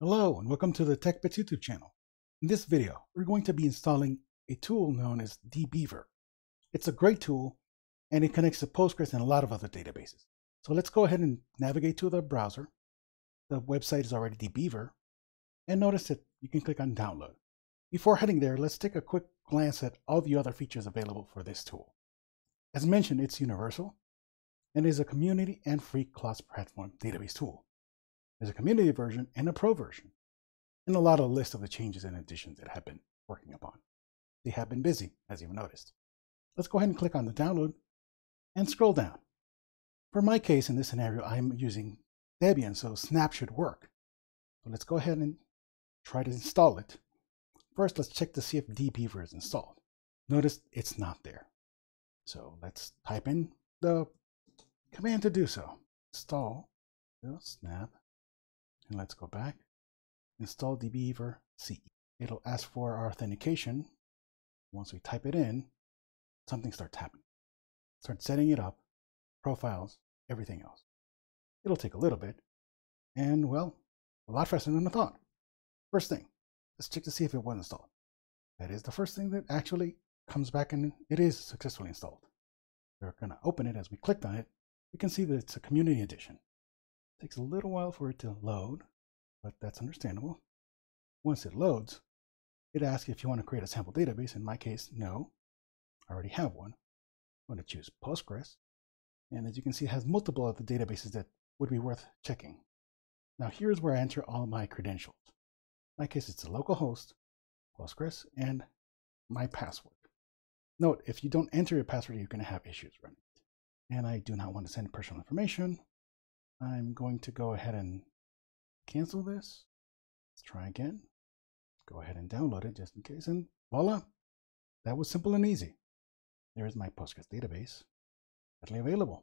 Hello and welcome to the TechBits YouTube channel. In this video, we're going to be installing a tool known as DBeaver. It's a great tool and it connects to Postgres and a lot of other databases. So let's go ahead and navigate to the browser. The website is already DBeaver, and notice that you can click on download. Before heading there, let's take a quick glance at all the other features available for this tool. As mentioned, it's universal and is a community and free cross-platform database tool. There's a community version and a pro version, and a lot of lists of the changes and additions that have been working upon. They have been busy, as you've noticed. Let's go ahead and click on the download and scroll down. For my case, in this scenario, I'm using Debian, so snap should work. So let's go ahead and try to install it. First, let's check to see if DBeaver is installed. Notice it's not there. So let's type in the command to do so. Install snap. And let's go back. Install DBeaver CE. It'll ask for our authentication. Once we type it in, something starts happening. Start setting it up, profiles, everything else. It'll take a little bit, and well, a lot faster than I thought. First thing, let's check to see if it was installed. That is the first thing that actually comes back, and it is successfully installed. We're going to open it. As we clicked on it, you can see that it's a community edition. It takes a little while for it to load, but that's understandable. Once it loads, it asks if you want to create a sample database. In my case, no. I already have one. I'm going to choose Postgres. And as you can see, it has multiple other databases that would be worth checking. Now here's where I enter all my credentials. In my case, it's a local host, Postgres, and my password. Note, if you don't enter your password, you're going to have issues running it. And I do not want to send personal information. I'm going to go ahead and cancel this. Let's try again. Go ahead and download it just in case, and voila! That was simple and easy. There is my Postgres database, readily available.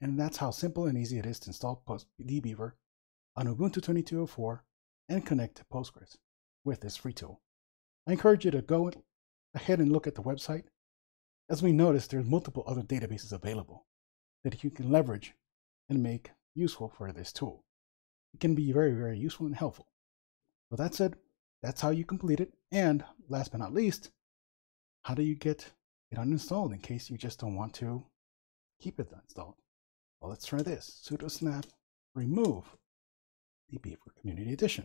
And that's how simple and easy it is to install DBeaver on Ubuntu 22.04 and connect to Postgres with this free tool. I encourage you to go ahead and look at the website. As we noticed, there's multiple other databases available that you can leverage and make useful for this tool. It can be very, very useful and helpful. So that said, that's how you complete it. And last but not least, how do you get it uninstalled in case you just don't want to keep it installed? Well, let's try this. Sudo snap remove DBeaver Community Edition.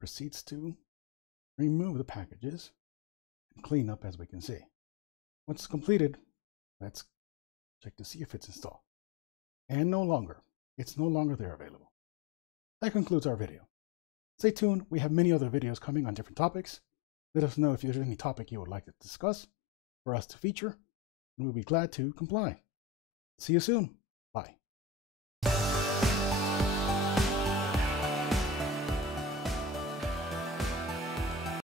Proceeds to remove the packages and clean up, as we can see. Once it's completed, let's check to see if it's installed. And it's no longer there available. That concludes our video. Stay tuned, we have many other videos coming on different topics. Let us know if there's any topic you would like to discuss for us to feature, and we'll be glad to comply. See you soon.